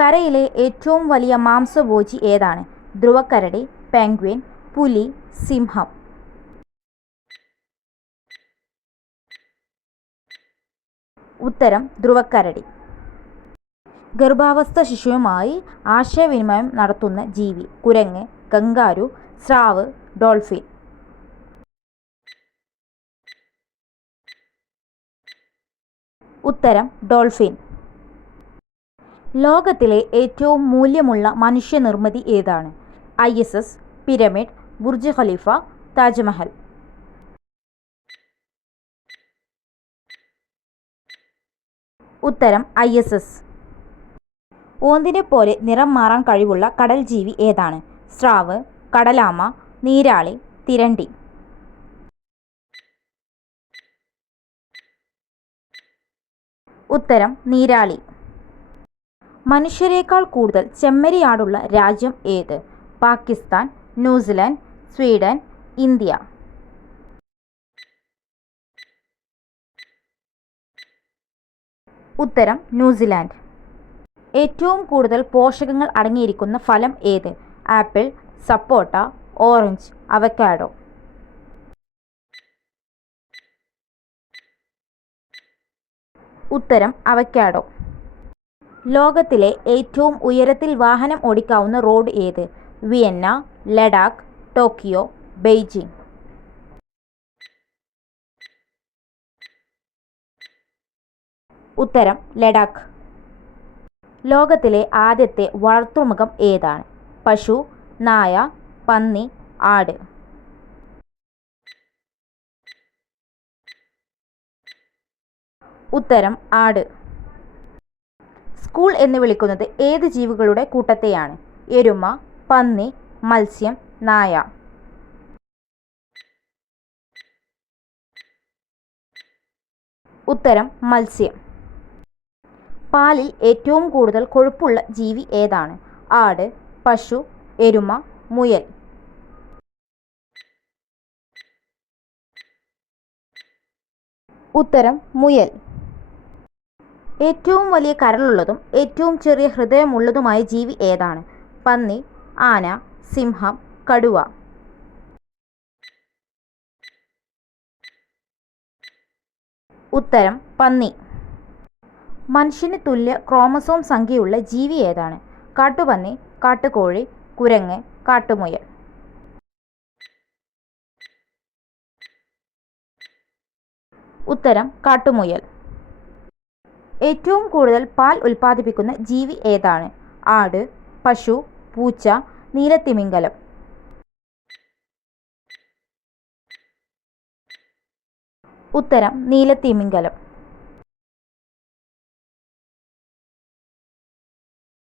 കരയിലെ ഏറ്റവും വലിയ മാംസഭോജി ഏതാണ്? ധ്രുവക്കരടി, പെൻഗ്വിൻ, പുലി, സിംഹം. ഉത്തരം ധ്രുവക്കരടി. ഗർഭാവസ്ഥ ശിശുവുമായി ആശയവിനിമയം നടത്തുന്ന ജീവി? കുരങ്ങ്, കങ്കാരു, സ്രാവ്, ഡോൾഫിൻ. ഉത്തരം ഡോൾഫിൻ. ലോകത്തിലെ ഏറ്റവും മൂല്യമുള്ള മനുഷ്യനിർമ്മിതി ഏതാണ്? ISS, pyramid, Burj Khalifa, Taj Mahal. ഉത്തരം ISS. ഓന്തിനെ പോലെ നിറം മാറാൻ കഴിവുള്ള കടൽ ജീവി ഏതാണ്? സ്രാവ്, കടലാമ, നീരാളി, തിരണ്ടി. ഉത്തരം നീരാളി. മനുഷ്യരേക്കാൾ കൂടുതൽ ചെമ്മരിയാടുള്ള രാജ്യം ഏത്? Pakistan, New Zealand, Sweden, India. ഉത്തരം ന്യൂസിലാൻഡ്. ഏറ്റവും കൂടുതൽ പോഷകങ്ങൾ അടങ്ങിയിരിക്കുന്ന ഫലം ഏത്? ആപ്പിൾ, സപ്പോട്ട, ഓറഞ്ച്, അവക്കാഡോ. ഉത്തരം അവക്കാഡോ. ലോകത്തിലെ ഏറ്റവും ഉയരത്തിൽ വാഹനം ഓടിക്കാവുന്ന റോഡ് ഏത്? Vienna, Ladakh, Tokyo, Beijing. ഉത്തരം ലഡാക്ക്. ലോകത്തിലെ ആദ്യത്തെ വളർത്തുമൃഗം ഏതാണ്? പശു, നായ, പന്നി, ആട്. ഉത്തരം ആട്. സ്കൂൾ എന്ന് വിളിക്കുന്നത് ഏത് ജീവികളുടെ കൂട്ടത്തെയാണ്? എരുമ, പന്നി, മത്സ്യം, നായ. ഉത്തരം മത്സ്യം. പാലിൽ ഏറ്റവും കൂടുതൽ കൊഴുപ്പുള്ള ജീവി ഏതാണ്? ആട്, പശു, എരുമ, മുയൽ. ഉത്തരം മുയൽ. ഏറ്റവും വലിയ കരളുള്ളതും ഏറ്റവും ചെറിയ ഹൃദയമുള്ളതുമായ ജീവി ഏതാണ്? പന്നി, ആന, സിംഹം, കടുവ. ഉത്തരം പന്നി. മനുഷ്യന് തുല്യ ക്രോമസോം സംഖ്യയുള്ള ജീവി ഏതാണ്? കാട്ടുപന്നി, കാട്ടുകോഴി, കുരങ്ങ്, കാട്ടുമുയൽ. ഉത്തരം കാട്ടുമുയൽ. ഏറ്റവും കൂടുതൽ പാൽ ഉൽപ്പാദിപ്പിക്കുന്ന ജീവി ഏതാണ്? ആട്, പശു, പൂച്ച, നീലത്തിമിംഗലം. ഉത്തരം നീലത്തിമിംഗലം.